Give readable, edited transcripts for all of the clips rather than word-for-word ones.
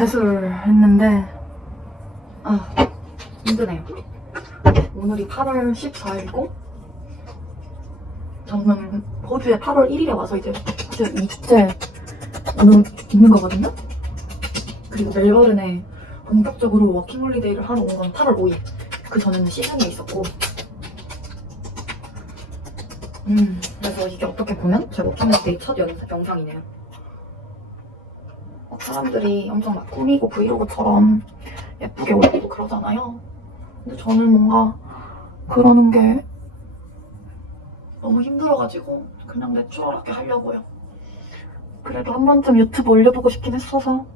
세수를 했는데 힘드네요. 오늘이 8월 14일이고 저는 호주에 8월 1일에 와서 이제 2주째 있는 거거든요. 그리고 멜버른에 본격적으로 워킹홀리데이를 하러 온 건 8월 5일. 그 전에는 시즌에 있었고. 그래서 이게 어떻게 보면 제 워킹홀리데이 첫 영상이네요. 사람들이 엄청 막 꾸미고 브이로그처럼 예쁘게 올리고 그러잖아요. 근데 저는 뭔가 그러는 게 너무 힘들어가지고 그냥 내추럴하게 하려고요. 그래도 한 번쯤 유튜브 올려보고 싶긴 했어서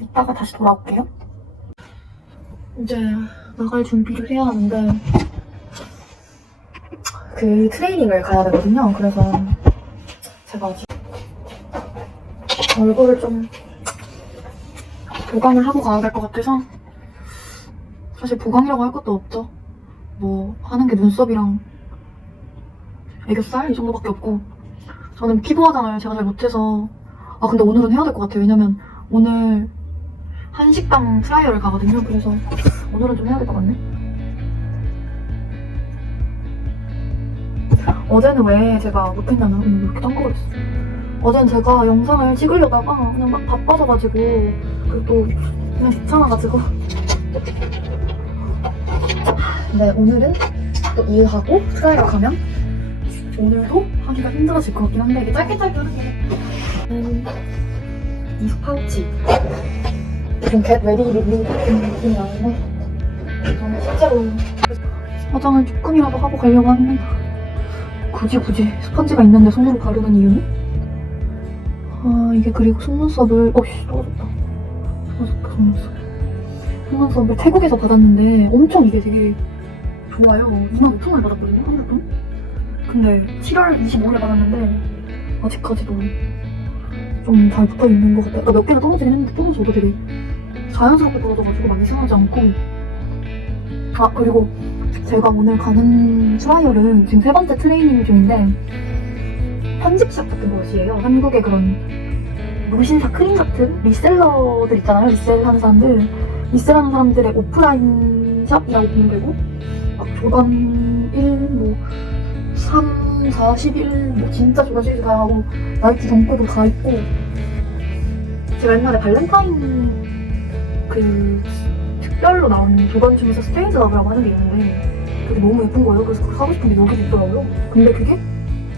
이따가 다시 돌아올게요. 이제 나갈 준비를 해야 하는데 그 트레이닝을 가야 되거든요. 그래서 제가 아직 얼굴을 좀 보강을 하고 가야 될 것 같아서 사실 보강이라고 할 것도 없죠. 뭐 하는 게 눈썹이랑 애교살 이 정도밖에 없고 저는 피부 화장을 제가 잘 못해서 근데 오늘은 해야 될 것 같아요. 왜냐면 오늘 한식당 트라이얼을 가거든요. 그래서 오늘은 좀 해야 될 것 같네. 어제는 왜 제가 못했냐면 왜 이렇게 딴거렸어. 어제는 제가 영상을 찍으려다가 그냥 막 바빠져가지고 그리고 또 그냥 귀찮아가지고 네, 오늘은 또 일하고 트라이얼 가면 오늘도 하기가 힘들어질 것 같긴 한데 이게 짧게 하는 게 이 파우치 좀 get ready with me 같은 느낌이 나는데 저는 실제로 화장을 조금이라도 하고 가려고 합니다. 굳이 스펀지가 있는데 손으로 바르는 이유는? 이게 그리고 속눈썹을 떨어졌다 속눈썹을 태국에서 받았는데 엄청 이게 되게 좋아요. 25,000원에 받았거든요, 한국 돈. 근데 7월 25일에 받았는데 아직까지도 좀 잘 붙어있는 것 같아요. 몇 개가 떨어지긴 했는데 떨어져도 되게 자연스럽게 떨어져가지고 많이 상하지 않고. 그리고 제가 오늘 가는 트라이얼은 지금 3번째 트레이닝 중인데 편집샵 같은 곳이에요. 한국의 그런 무신사 크림 같은 리셀러들 있잖아요. 리셀하는 사람들. 리셀하는 사람들의 오프라인 샵이라고 보면 되고 막 조던 1, 뭐 3, 4, 11, 뭐 진짜 조던 시리즈 다 하고 나이키 덩크도 다 있고 제가 옛날에 발렌타인 그 특별로 나온 조던 중에서 스트레이트 러브라고 하는 게 있는데 그게 너무 예쁜 거예요. 그래서 그거 사고 싶은데 여기도 있더라고요. 근데 그게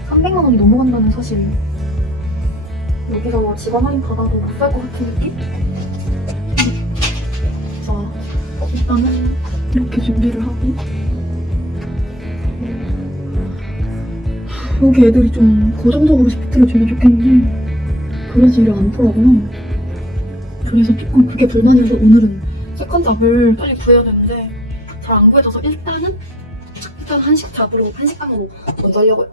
300만 원이 넘어간다는 사실. 여기서 직원 할인 받아도 못 살 것 같은 느낌? 그래서 일단은 이렇게 준비를 하고 여기 애들이 좀 고정적으로 시프트를 주면 좋겠는데 그러지를 않더라고요. 그래서 조금 그게 불만이어서 오늘은 세컨 잡을 빨리 구해야 되는데 잘 안 구해져서 일단 한식당으로 먼저 하려고요.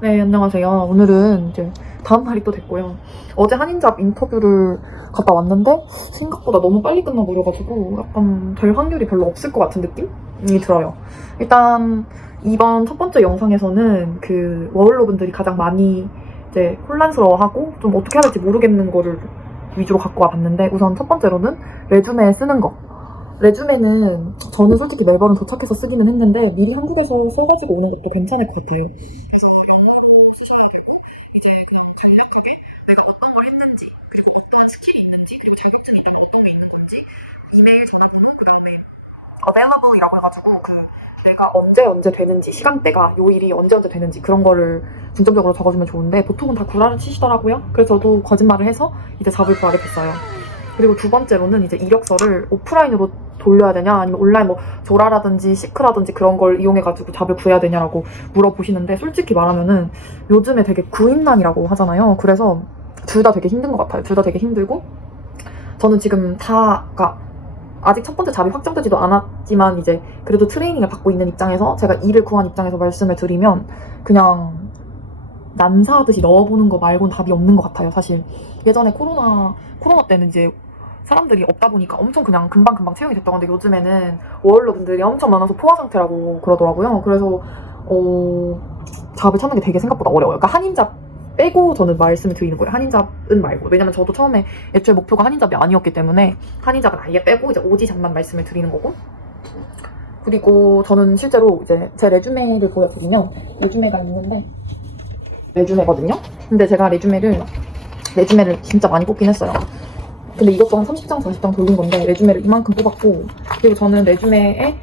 네, 안녕하세요. 오늘은 이제 다음 날이 또 됐고요. 어제 한인잡 인터뷰를 갔다 왔는데 생각보다 너무 빨리 끝나버려가지고 약간 될 확률이 별로 없을 것 같은 느낌이 들어요. 일단 이번 첫 번째 영상에서는 그 워홀로 분들이 가장 많이 이제 혼란스러워하고 좀 어떻게 해야 될지 모르겠는 거를 위주로 갖고 와봤는데 우선 첫 번째로는 레주메 쓰는 거. 레주메는 저는 솔직히 멜버른 도착해서 쓰기는 했는데 미리 한국에서 써가지고 오는 것도 괜찮을 것 같아요. 그래서 영어로 쓰셔야 되고 이제 그냥 간략하게 내가 어떤 걸 했는지 그리고 어떤 스킬이 있는지 그리고 자격증이 있다면 어떤 게 있는 건지 이메일 전화번호 그다음에 available이라고 해가지고 그 내가 언제 되는지 시간대가 요 일이 언제 되는지 그런 거를 중점적으로 적어주면 좋은데 보통은 다 구라를 치시더라고요. 그래서 저도 거짓말을 해서 이제 잡을 구하게 됐어요. 그리고 두 번째로는 이제 이력서를 오프라인으로 돌려야 되냐 아니면 온라인 뭐 조라라든지 시크라든지 그런 걸 이용해가지고 잡을 구해야 되냐라고 물어보시는데 솔직히 말하면은 요즘에 되게 구인난이라고 하잖아요. 그래서 둘 다 되게 힘든 것 같아요. 둘 다 되게 힘들고 저는 지금 다가 아직 첫 번째 잡이 확정되지도 않았지만 이제 그래도 트레이닝을 받고 있는 입장에서 제가 일을 구한 입장에서 말씀을 드리면 그냥 난사하듯이 넣어보는 거 말고는 답이 없는 것 같아요. 사실 예전에 코로나 때는 이제 사람들이 없다 보니까 엄청 그냥 금방 채용이 됐던 건데 요즘에는 워홀러 분들이 엄청 많아서 포화 상태라고 그러더라고요. 그래서 잡을 찾는 게 되게 생각보다 어려워요. 그러니까 한인잡 빼고 저는 말씀을 드리는 거예요. 한인잡은 말고. 왜냐면 저도 처음에 애초에 목표가 한인잡이 아니었기 때문에 한인잡은 아예 빼고 이제 오지잡만 말씀을 드리는 거고. 그리고 저는 실제로 이제 제 레주메를 보여드리면 레주메가 있는데 레주메거든요. 근데 제가 레주메를 진짜 많이 뽑긴 했어요. 근데 이것도 한 30장, 40장 돌린 건데 레주메를 이만큼 뽑았고, 그리고 저는 레주메에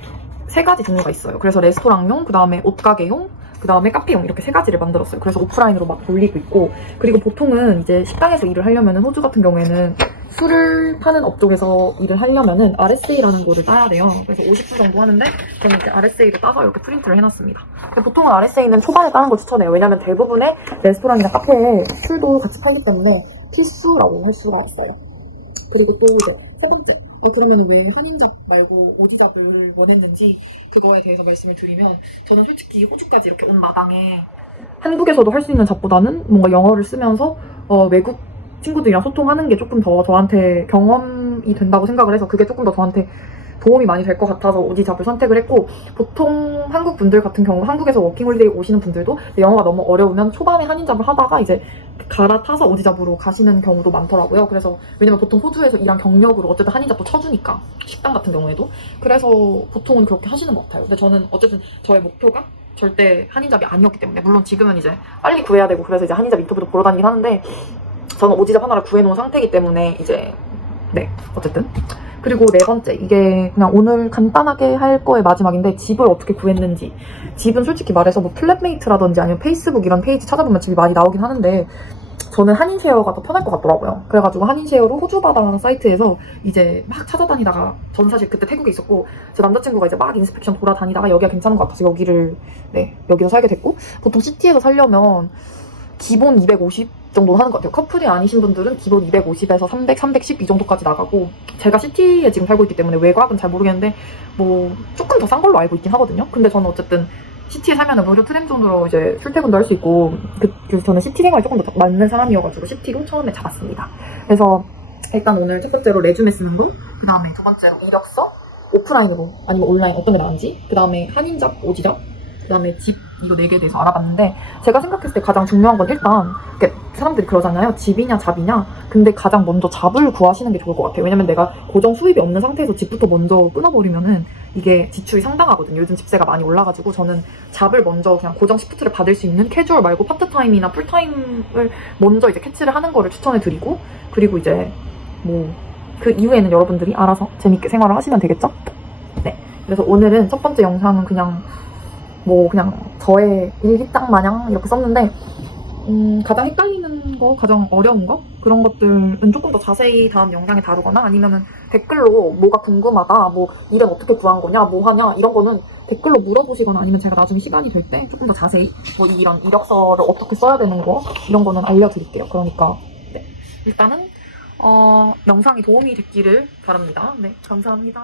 3가지 종류가 있어요. 그래서 레스토랑용, 그 다음에 옷가게용, 그 다음에 카페용 이렇게 3가지를 만들었어요. 그래서 오프라인으로 막 돌리고 있고, 그리고 보통은 이제 식당에서 일을 하려면은 호주 같은 경우에는 술을 파는 업종에서 일을 하려면은 RSA라는 거를 따야 돼요. 그래서 50주 정도 하는데 저는 이제 RSA를 따서 이렇게 프린트를 해놨습니다. 근데 보통은 RSA는 초반에 따는 걸 추천해요. 왜냐면 대부분의 레스토랑이나 카페에 술도 같이 팔기 때문에 필수라고 할 수가 있어요. 그리고 또 이제 3번째, 그러면 왜 한인잡 말고 오지잡을 원했는지 그거에 대해서 말씀을 드리면, 저는 솔직히 호주까지 이렇게 온 마당에 한국에서도 할 수 있는 잡보다는 뭔가 영어를 쓰면서 외국 친구들이랑 소통하는 게 조금 더 저한테 경험이 된다고 생각을 해서 그게 조금 더 저한테 도움이 많이 될 것 같아서 오지잡을 선택을 했고, 보통 한국 분들 같은 경우 한국에서 워킹홀리데이 오시는 분들도 영어가 너무 어려우면 초반에 한인잡을 하다가 이제 갈아타서 오지잡으로 가시는 경우도 많더라고요. 그래서 왜냐면 보통 호주에서 일한 경력으로 어쨌든 한인잡도 쳐주니까, 식당 같은 경우에도. 그래서 보통은 그렇게 하시는 것 같아요. 근데 저는 어쨌든 저의 목표가 절대 한인잡이 아니었기 때문에, 물론 지금은 이제 빨리 구해야 되고 그래서 이제 한인잡 인터뷰도 보러 다니긴 하는데, 저는 오지잡 하나를 구해놓은 상태이기 때문에 이제 어쨌든. 그리고 4번째, 이게 그냥 오늘 간단하게 할 거의 마지막인데, 집을 어떻게 구했는지. 집은 솔직히 말해서 뭐 플랫메이트라든지 아니면 페이스북 이런 페이지 찾아보면 집이 많이 나오긴 하는데, 저는 한인쉐어가 더 편할 것 같더라고요. 그래가지고 한인쉐어로 호주바다 사이트에서 이제 막 찾아다니다가, 저는 사실 그때 태국에 있었고 제 남자친구가 이제 막 인스펙션 돌아다니다가 여기가 괜찮은 것 같아서 여기서 살게 됐고, 보통 시티에서 살려면 기본 250 정도 하는 것 같아요. 커플이 아니신 분들은 기본 250에서 300, 310 이 정도까지 나가고, 제가 시티에 지금 살고 있기 때문에 외곽은 잘 모르겠는데 뭐 조금 더 싼 걸로 알고 있긴 하거든요. 근데 저는 어쨌든 시티에 살면은 오히려 트램존으로 이제 출퇴근도 할 수 있고, 그래서 저는 시티 생활이 조금 더 맞는 사람이어가지고 시티로 처음에 잡았습니다. 그래서 일단 오늘 첫 번째로 레주메 쓰는 거, 그 다음에 두 번째로 이력서, 오프라인으로 아니면 온라인 어떤 게 나은지, 그 다음에 한인잡, 오지잡, 그 다음에 집, 이거 4개에 대해서 알아봤는데, 제가 생각했을 때 가장 중요한 건 일단 사람들이 그러잖아요. 집이냐 잡이냐. 근데 가장 먼저 잡을 구하시는 게 좋을 것 같아요. 왜냐면 내가 고정 수입이 없는 상태에서 집부터 먼저 끊어버리면은 이게 지출이 상당하거든요. 요즘 집세가 많이 올라가지고 저는 잡을 먼저 그냥 고정 시프트를 받을 수 있는 캐주얼 말고 파트타임이나 풀타임을 먼저 이제 캐치를 하는 거를 추천해 드리고, 그리고 이제 뭐 그 이후에는 여러분들이 알아서 재밌게 생활을 하시면 되겠죠? 네. 그래서 오늘은 첫 번째 영상은 그냥 저의 일기장 마냥 이렇게 썼는데, 가장 헷갈리는 거, 가장 어려운 거, 그런 것들은 조금 더 자세히 다음 영상에 다루거나, 아니면은 댓글로 뭐가 궁금하다, 뭐 일은 어떻게 구한 거냐, 뭐 하냐, 이런 거는 댓글로 물어보시거나, 아니면 제가 나중에 시간이 될 때 조금 더 자세히 뭐 이런 이력서를 어떻게 써야 되는 거, 이런 거는 알려드릴게요. 그러니까 일단은 영상이 도움이 됐기를 바랍니다. 네, 감사합니다.